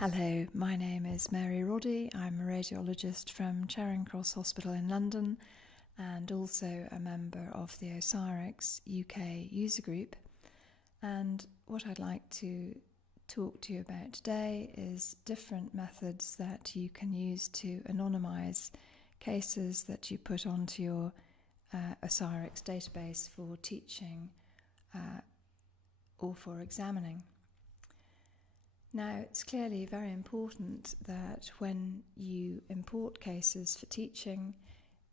Hello, my name is Mary Roddy. I'm a radiologist from Charing Cross Hospital in London and also a member of the OsiriX UK user group. And what I'd like to talk to you about today is different methods that you can use to anonymise cases that you put onto your OsiriX database for teaching or for examining. Now, it's clearly very important that when you import cases for teaching,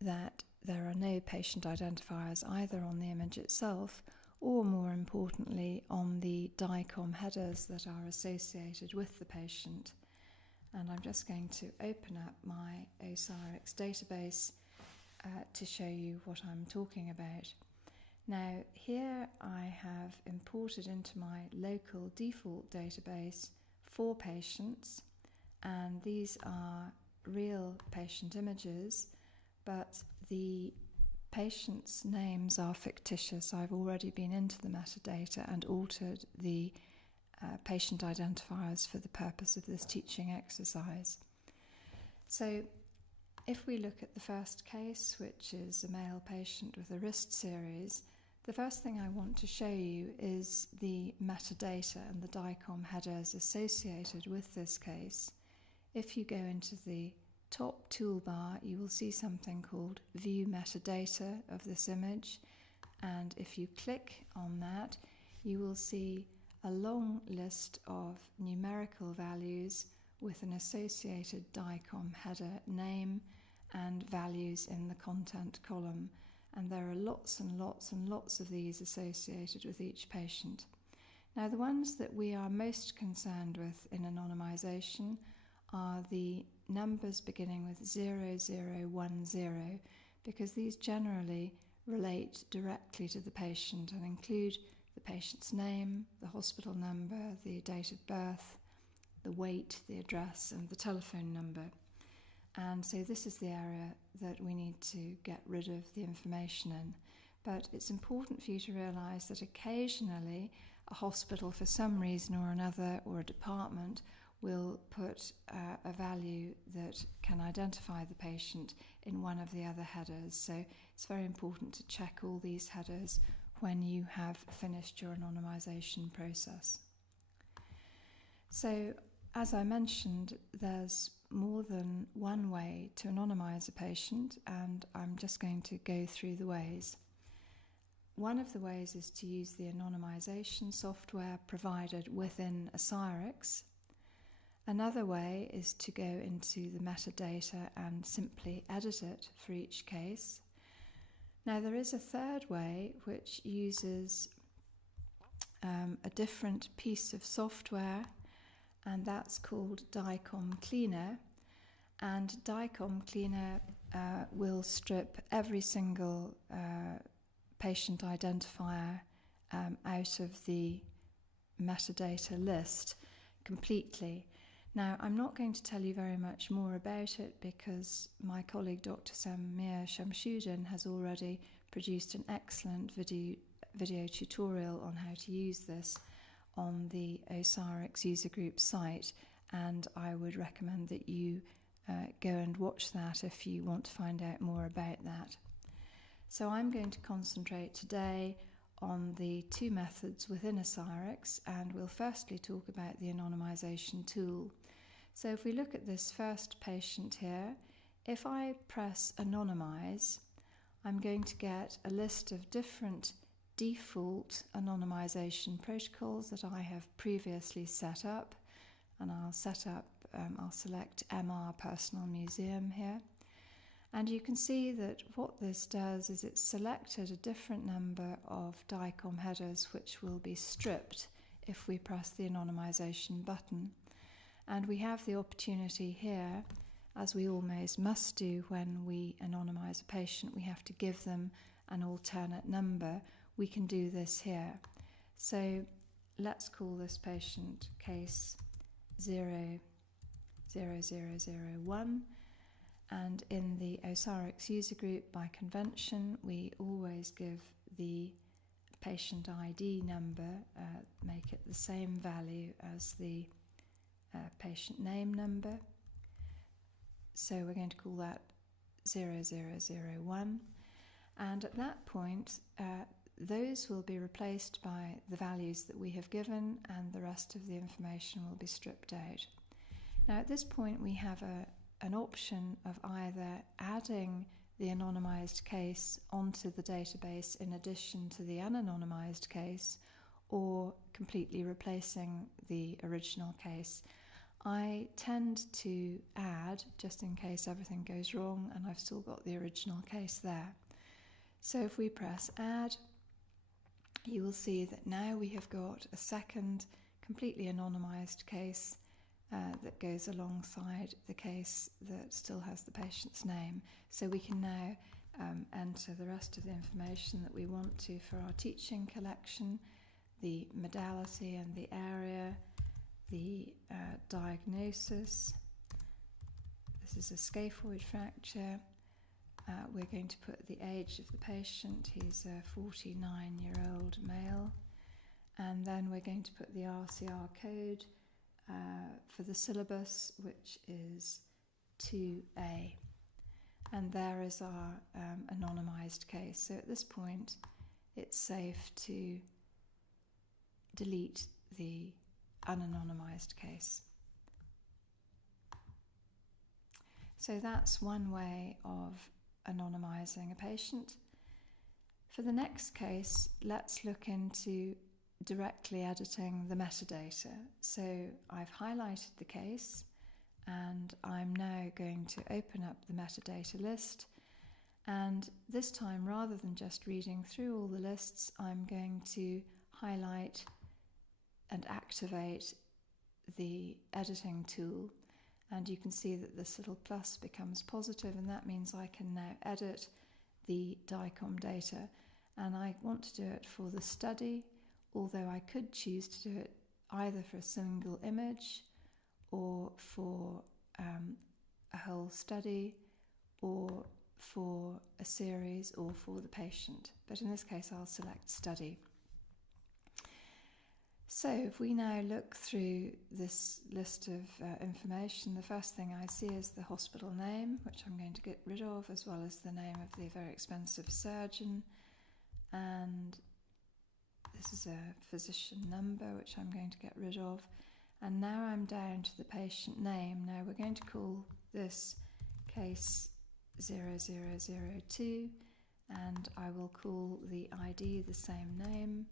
that there are no patient identifiers either on the image itself or, more importantly, on the DICOM headers that are associated with the patient. And I'm just going to open up my OsiriX database to show you what I'm talking about. Now, here I have imported into my local default database 4 patients, and these are real patient images, but the patients' names are fictitious. I've already been into the metadata and altered the patient identifiers for the purpose of this teaching exercise. So if we look at the first case, which is a male patient with a wrist series, the first thing I want to show you is the metadata and the DICOM headers associated with this case. If you go into the top toolbar, you will see something called View Metadata of this image, and if you click on that, you will see a long list of numerical values with an associated DICOM header name and values in the content column. And there are lots and lots and lots of these associated with each patient. Now, the ones that we are most concerned with in anonymisation are the numbers beginning with 0010, because these generally relate directly to the patient and include the patient's name, the hospital number, the date of birth, the weight, the address, and the telephone number. And so this is the area that we need to get rid of the information in. But it's important for you to realise that occasionally a hospital, for some reason or another, or a department, will put a value that can identify the patient in one of the other headers. So it's very important to check all these headers when you have finished your anonymisation process. So, as I mentioned, there's more than one way to anonymise a patient, and I'm just going to go through the ways. One of the ways is to use the anonymisation software provided within OsiriX. Another way is to go into the metadata and simply edit it for each case. Now, there is a third way which uses a different piece of software, and that's called DICOM Cleaner. And DICOM Cleaner will strip every single patient identifier out of the metadata list completely. Now, I'm not going to tell you very much more about it because my colleague Dr. Samir Shamshuddin has already produced an excellent video tutorial on how to use this on the OsiriX user group site, and I would recommend that you go and watch that if you want to find out more about that. So I'm going to concentrate today on the 2 methods within OsiriX, and we'll firstly talk about the anonymisation tool. So if we look at this first patient here, if I press anonymise, I'm going to get a list of different default anonymisation protocols that I have previously set up, and I'll select MR Personal Museum here, and you can see that what this does is it's selected a different number of DICOM headers which will be stripped if we press the anonymisation button, and we have the opportunity here, as we always must do when we anonymise a patient, we have to give them an alternate number. We can do this here. So let's call this patient case 00001, and in the OsiriX user group, by convention, we always give the patient ID number, make it the same value as the patient name number. So we're going to call that 0001. And at that point, those will be replaced by the values that we have given, and the rest of the information will be stripped out. Now at this point we have an option of either adding the anonymised case onto the database in addition to the unanonymised case, or completely replacing the original case. I tend to add, just in case everything goes wrong and I've still got the original case there. So if we press add, you will see that now we have got a second completely anonymised case that goes alongside the case that still has the patient's name. So we can now enter the rest of the information that we want to for our teaching collection, the modality and the area, the diagnosis. This is a scaphoid fracture. We're going to put the age of the patient. He's a 49-year-old male. And then we're going to put the RCR code for the syllabus, which is 2A. And there is our anonymised case. So at this point, it's safe to delete the unanonymised case. So that's one way of anonymising a patient. For the next case, let's look into directly editing the metadata. So I've highlighted the case, and I'm now going to open up the metadata list, and this time, rather than just reading through all the lists, I'm going to highlight and activate the editing tool, and you can see that this little plus becomes positive, and that means I can now edit the DICOM data. And I want to do it for the study, although I could choose to do it either for a single image or for a whole study, or for a series, or for the patient. But in this case I'll select study. So if we now look through this list of information, the first thing I see is the hospital name, which I'm going to get rid of, as well as the name of the very expensive surgeon. And this is a physician number, which I'm going to get rid of. And now I'm down to the patient name. Now we're going to call this case 0002, and I will call the ID the same name.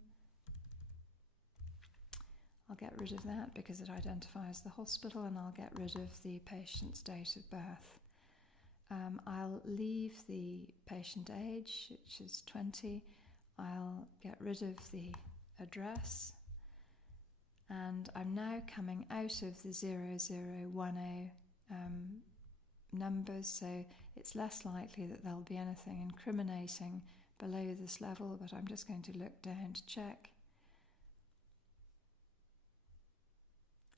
I'll get rid of that because it identifies the hospital, and I'll get rid of the patient's date of birth. I'll leave the patient age, which is 20. I'll get rid of the address, and I'm now coming out of the 0010 numbers, so it's less likely that there'll be anything incriminating below this level, but I'm just going to look down to check.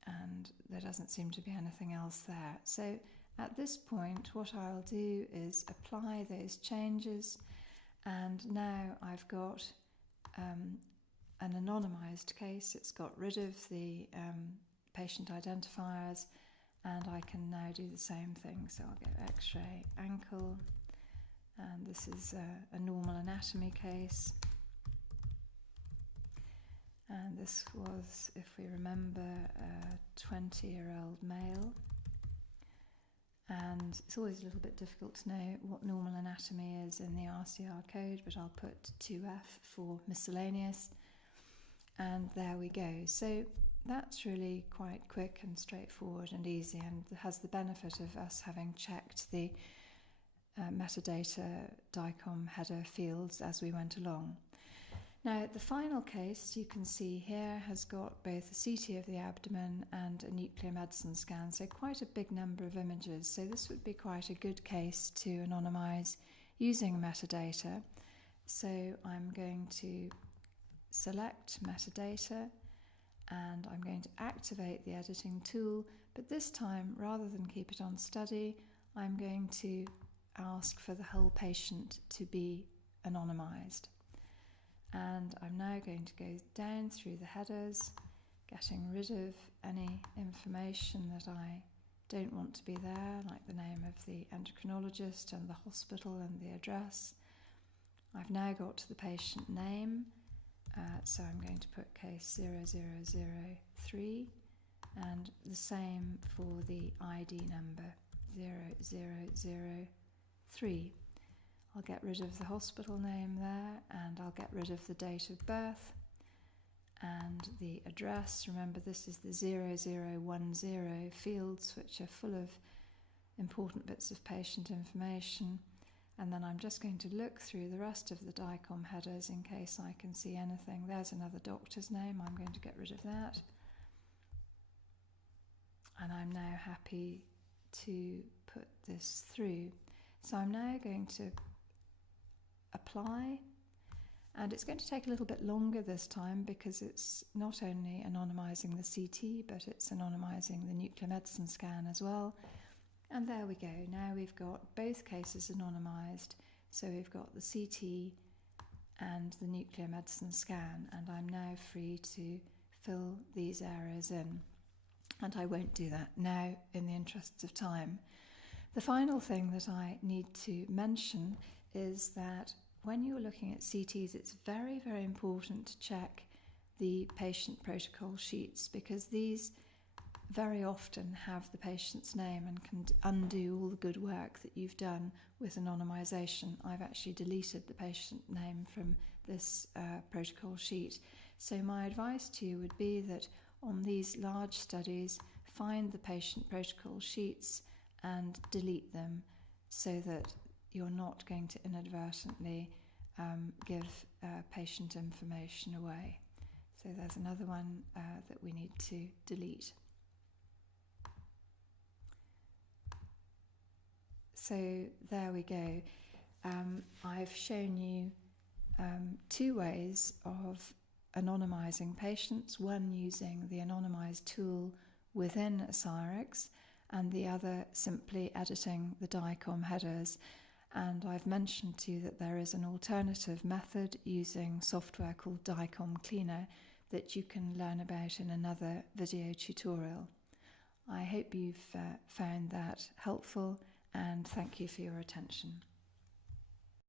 And there doesn't seem to be anything else there. So at this point, what I'll do is apply those changes, and now I've got an anonymised case. It's got rid of the patient identifiers, and I can now do the same thing. So I'll get X-ray ankle, and this is a normal anatomy case. And this was, if we remember, a 20-year-old male. And it's always a little bit difficult to know what normal anatomy is in the RCR code, but I'll put 2F for miscellaneous. And there we go. So that's really quite quick and straightforward and easy, and has the benefit of us having checked the metadata DICOM header fields as we went along. Now, the final case you can see here has got both a CT of the abdomen and a nuclear medicine scan, so quite a big number of images. So this would be quite a good case to anonymise using metadata. So I'm going to select metadata, and I'm going to activate the editing tool, but this time, rather than keep it on study, I'm going to ask for the whole patient to be anonymised. And I'm now going to go down through the headers, getting rid of any information that I don't want to be there, like the name of the endocrinologist and the hospital and the address. I've now got to the patient name, so I'm going to put case 0003, and the same for the ID number 0003. I'll get rid of the hospital name there, and I'll get rid of the date of birth and the address. Remember, this is the 0010 fields, which are full of important bits of patient information. And then I'm just going to look through the rest of the DICOM headers in case I can see anything. There's another doctor's name. I'm going to get rid of that. And I'm now happy to put this through. So I'm now going to apply. And it's going to take a little bit longer this time because it's not only anonymising the CT, but it's anonymising the nuclear medicine scan as well. And there we go. Now we've got both cases anonymised. So we've got the CT and the nuclear medicine scan, and I'm now free to fill these areas in. And I won't do that now in the interests of time. The final thing that I need to mention is that when you're looking at CTs, it's very, very important to check the patient protocol sheets, because these very often have the patient's name and can undo all the good work that you've done with anonymisation. I've actually deleted the patient name from this protocol sheet. So my advice to you would be that on these large studies, find the patient protocol sheets and delete them so that you're not going to inadvertently give patient information away. So there's another one that we need to delete. So there we go. I've shown you two ways of anonymising patients, one using the anonymise tool within OsiriX, and the other simply editing the DICOM headers. And I've mentioned to you that there is an alternative method using software called DICOM Cleaner that you can learn about in another video tutorial. I hope you've found that helpful, and thank you for your attention.